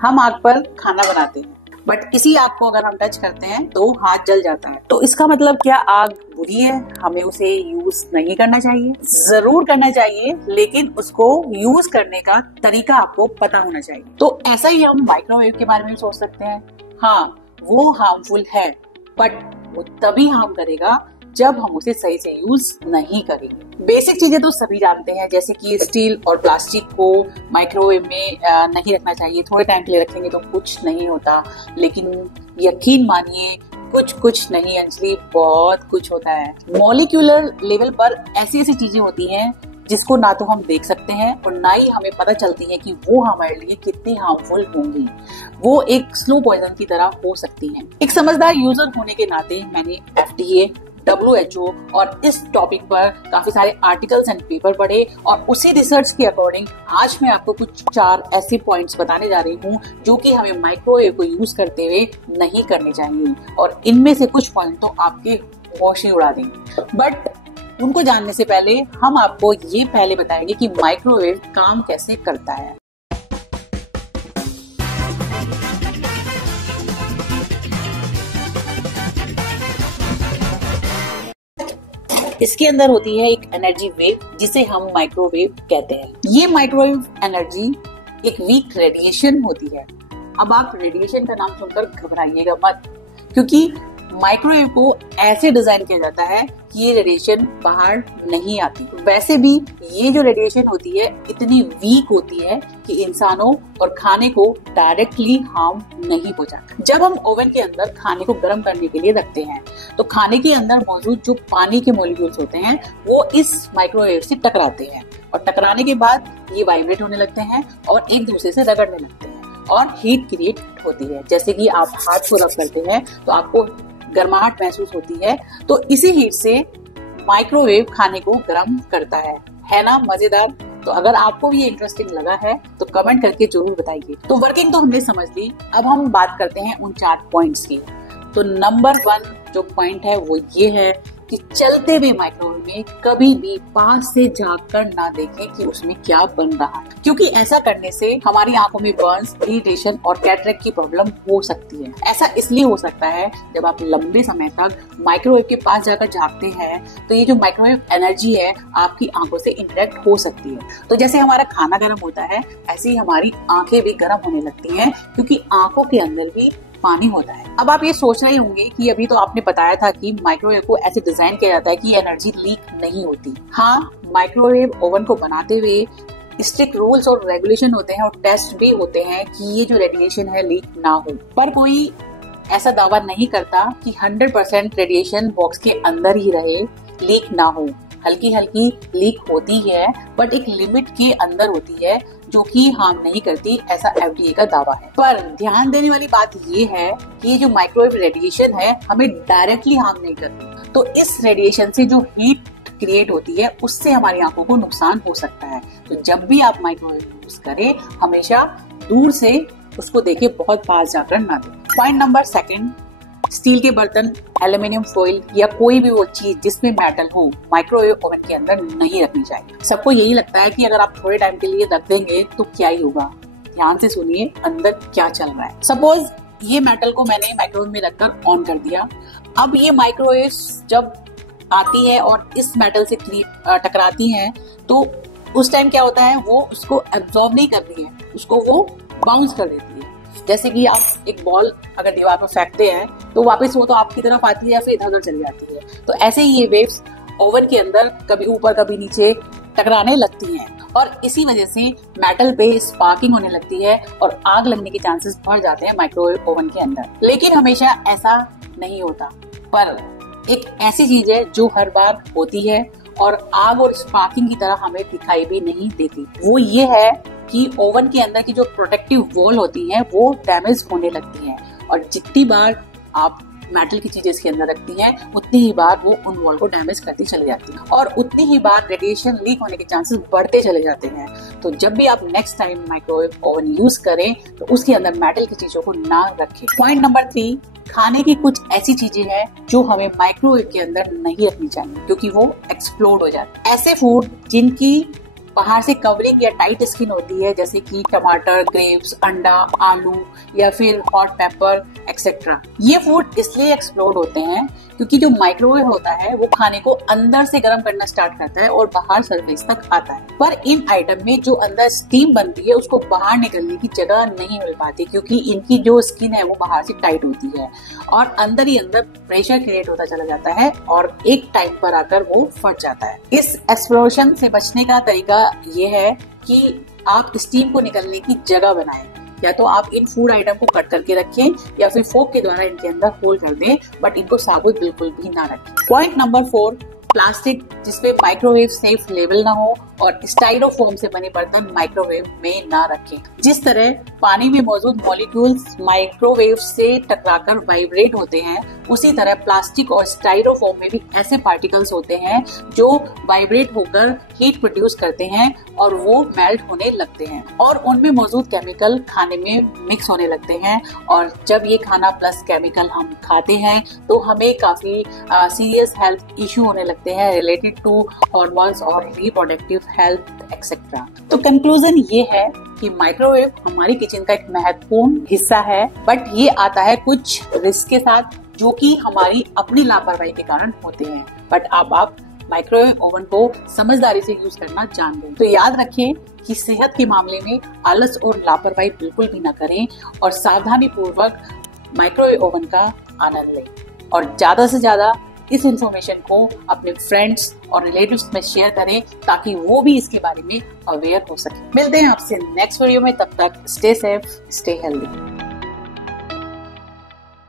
हम आग पर खाना बनाते हैं, बट इसी आग को अगर हम टच करते हैं तो हाथ जल जाता है। तो इसका मतलब क्या आग बुरी है, हमें उसे यूज नहीं करना चाहिए? जरूर करना चाहिए, लेकिन उसको यूज करने का तरीका आपको पता होना चाहिए। तो ऐसा ही हम माइक्रोवेव के बारे में सोच सकते हैं। हाँ, वो हार्मफुल है, बट वो तभी हार्म करेगा जब हम उसे सही से यूज नहीं करेंगे। बेसिक चीजें तो सभी जानते हैं, जैसे कि स्टील और प्लास्टिक को माइक्रोवेव में नहीं रखना चाहिए। थोड़े टाइम के लिए रखेंगे तो कुछ नहीं होता, लेकिन यकीन मानिए कुछ नहीं अंजलि, बहुत कुछ होता है। मॉलिक्यूलर लेवल पर ऐसी ऐसी चीजें होती हैं जिसको ना तो हम देख सकते हैं और ना ही हमें पता चलती है कि वो हमारे लिए कितनी हार्मफुल होंगी। वो एक स्लो पॉइजन की तरह हो सकती हैं। एक समझदार यूजर होने के नाते मैंने FDA, WHO और इस टॉपिक पर काफी सारे आर्टिकल्स एंड पेपर पढ़े और उसी रिसर्च के अकॉर्डिंग आज मैं आपको कुछ 4 ऐसे पॉइंट्स बताने जा रही हूँ जो कि हमें माइक्रोवेव को यूज करते हुए नहीं करने चाहिए। और इनमें से कुछ पॉइंट तो आपके होश ही उड़ा देंगे, बट उनको जानने से पहले हम आपको ये पहले बताएंगे कि माइक्रोवेव काम कैसे करता है। इसके अंदर होती है एक एनर्जी वेव जिसे हम माइक्रोवेव कहते हैं। ये माइक्रोवेव एनर्जी एक वीक रेडिएशन होती है। अब आप रेडिएशन का नाम सुनकर घबराइएगा मत, क्योंकि माइक्रोवेव को ऐसे डिजाइन किया जाता है कि ये रेडिएशन बाहर नहीं आती। वैसे भी ये जो रेडिएशन होती है इतनी वीक होती है कि इंसानों और खाने को डायरेक्टली हार्म नहीं पहुंचाता। जब हम ओवन के अंदर खाने को गर्म करने के लिए रखते हैं तो खाने के अंदर मौजूद जो पानी के मॉलिक्यूल्स होते हैं वो इस माइक्रोवेव से टकराते हैं और टकराने के बाद ये वाइब्रेट होने लगते हैं और एक दूसरे से रगड़ने लगते हैं और हीट क्रिएट होती है। जैसे कि आप हाथ को रब करते हैं तो आपको गर्माहट महसूस होती है, तो इसी हीट से माइक्रोवेव खाने को गर्म करता है ना मजेदार? तो अगर आपको भी ये इंटरेस्टिंग लगा है तो कमेंट करके जरूर बताइए। तो वर्किंग तो हमने समझ ली, अब हम बात करते हैं उन 4 पॉइंट्स की। तो नंबर 1 जो पॉइंट है वो ये है कि चलते हुए माइक्रोवेव में कभी भी पास से झांककर ना देखें कि उसमें क्या बन रहा है, क्योंकि ऐसा करने से हमारी आंखों में बर्न्स, इरिटेशन और कैटरेक्ट की प्रॉब्लम हो सकती है। ऐसा इसलिए हो सकता है जब आप लंबे समय तक माइक्रोवेव के पास जाकर झांकते हैं तो ये जो माइक्रोवेव एनर्जी है आपकी आंखों से इंटरेक्ट हो सकती है। तो जैसे हमारा खाना गर्म होता है ऐसे ही हमारी आंखें भी गर्म होने लगती हैं, क्योंकि आंखों के अंदर भी पानी होता है। अब आप ये सोच रहे होंगे कि अभी तो आपने बताया था कि माइक्रोवेव को ऐसे डिजाइन किया जाता है कि एनर्जी लीक नहीं होती। हाँ, माइक्रोवेव ओवन को बनाते हुए स्ट्रिक्ट रूल्स और रेगुलेशन होते हैं और टेस्ट भी होते हैं कि ये जो रेडिएशन है लीक ना हो, पर कोई ऐसा दावा नहीं करता कि 100% रेडिएशन बॉक्स के अंदर ही रहे, लीक ना हो। हल्की हल्की लीक होती है, बट एक लिमिट के अंदर होती है जो कि हार्म नहीं करती, ऐसा FDA का दावा है। पर ध्यान देने वाली बात ये है कि ये जो माइक्रोवेव रेडिएशन है हमें डायरेक्टली हार्म नहीं करती। तो इस रेडिएशन से जो हीट क्रिएट होती है उससे हमारी आंखों को नुकसान हो सकता है। तो जब भी आप माइक्रोवेव यूज करें हमेशा दूर से उसको देखें, बहुत पास जाकर ना दें। पॉइंट नंबर 2, स्टील के बर्तन, एल्यूमिनियम फॉइल या कोई भी वो चीज जिसमें मेटल हो माइक्रोवेव ओवन के अंदर नहीं रखनी चाहिए। सबको यही लगता है कि अगर आप थोड़े टाइम के लिए रख देंगे तो क्या ही होगा। ध्यान से सुनिए अंदर क्या चल रहा है। सपोज ये मेटल को मैंने माइक्रोवेव में रखकर ऑन कर दिया। अब ये माइक्रोवेव जब आती है और इस मेटल से टकराती है तो उस टाइम क्या होता है, वो उसको एब्जॉर्ब नहीं कर रही है, उसको वो बाउंस कर देती है। जैसे कि आप एक बॉल अगर दीवार पर फेंकते हैं तो वापस वो तो आपकी तरफ आती है या फिर इधर उधर चली जाती है। तो ऐसे ही ये वेव्स ओवन के अंदर कभी ऊपर कभी नीचे टकराने लगती हैं और इसी वजह से मेटल पे स्पार्किंग होने लगती है और आग लगने के चांसेस बढ़ जाते हैं माइक्रोवेव ओवन के अंदर। लेकिन हमेशा ऐसा नहीं होता, पर एक ऐसी चीज है जो हर बार होती है और आग और स्पार्किंग की तरह हमें दिखाई भी नहीं देती। वो ये है कि ओवन के अंदर की जो प्रोटेक्टिव वॉल होती है वो डैमेज होने लगती है और जितनी बार आप मेटल की चीजें इसके अंदर रखती हैं उतनी ही बार वो उन वॉल को डैमेज करती चली जाती है और उतनी ही बार रेडिएशन लीक होने के चांसेस बढ़ते चले जाते हैं। तो जब भी आप next time microwave oven use करें तो उसके अंदर मेटल की चीजों को ना रखें। पॉइंट नंबर 3, खाने की कुछ ऐसी चीजें हैं जो हमें माइक्रोवेव के अंदर नहीं रखनी चाहिए क्योंकि वो एक्सप्लोड हो जाती है। ऐसे फूड जिनकी बाहर से कवरिंग या टाइट स्किन होती है, जैसे कि टमाटर, ग्रेप्स, अंडा, आलू या फिर हॉट पेपर एक्सेट्रा। ये फूड इसलिए एक्सप्लोड होते हैं क्योंकि जो माइक्रोवेव होता है वो खाने को अंदर से गर्म करना स्टार्ट करता है और बाहर सरफेस तक आता है। पर इन आइटम में जो अंदर स्टीम बनती है उसको बाहर निकलने की जगह नहीं मिल पाती, क्योंकि इनकी जो स्किन है वो बाहर से टाइट होती है और अंदर ही अंदर प्रेशर क्रिएट होता चला जाता है और एक टाइम पर आकर वो फट जाता है। इस एक्सप्लोजन से बचने का तरीका ये है कि आप स्टीम को निकलने की जगह बनाएं। या तो आप इन फूड आइटम को कट करके रखें या फिर फोक के द्वारा इनके अंदर होल कर दें, बट इनको साबुत बिल्कुल भी ना रखें। पॉइंट नंबर 4, प्लास्टिक जिसपे माइक्रोवेव सेफ लेबल ना हो और स्टाइरोफोम से बने बर्तन माइक्रोवेव में ना रखें। जिस तरह पानी में मौजूद मॉलिक्यूल्स माइक्रोवेव से टकराकर वाइब्रेट होते हैं, उसी तरह प्लास्टिक और स्टाइरोफोम में भी ऐसे पार्टिकल्स होते हैं जो वाइब्रेट होकर हीट प्रोड्यूस करते हैं और वो मेल्ट होने लगते हैं और उनमें मौजूद केमिकल खाने में मिक्स होने लगते हैं। और जब ये खाना प्लस केमिकल हम खाते हैं तो हमें काफी सीरियस हेल्थ इश्यू होने लगते हैं रिलेटेड टू हार्मोन्स और रिप्रोडक्टिव हेल्थ एक्सेट्रा। तो कंक्लूजन ये है कि माइक्रोवेव हमारी किचन का एक महत्वपूर्ण हिस्सा है, बट ये आता है कुछ रिस्क के साथ जो कि हमारी अपनी लापरवाही के कारण होते हैं। बट अब आप माइक्रोवेव ओवन को समझदारी से यूज करना जान लें। तो याद रखें कि सेहत के मामले में आलस और लापरवाही बिल्कुल भी ना करें और सावधानी पूर्वक माइक्रोवेव ओवन का आनंद लें और ज्यादा से ज्यादा इस इंफॉर्मेशन को अपने फ्रेंड्स और रिलेटिव्स में शेयर करें ताकि वो भी इसके बारे में अवेयर हो सके। मिलते हैं आपसे नेक्स्ट वीडियो में, तब तक स्टे सेफ, स्टे हेल्दी।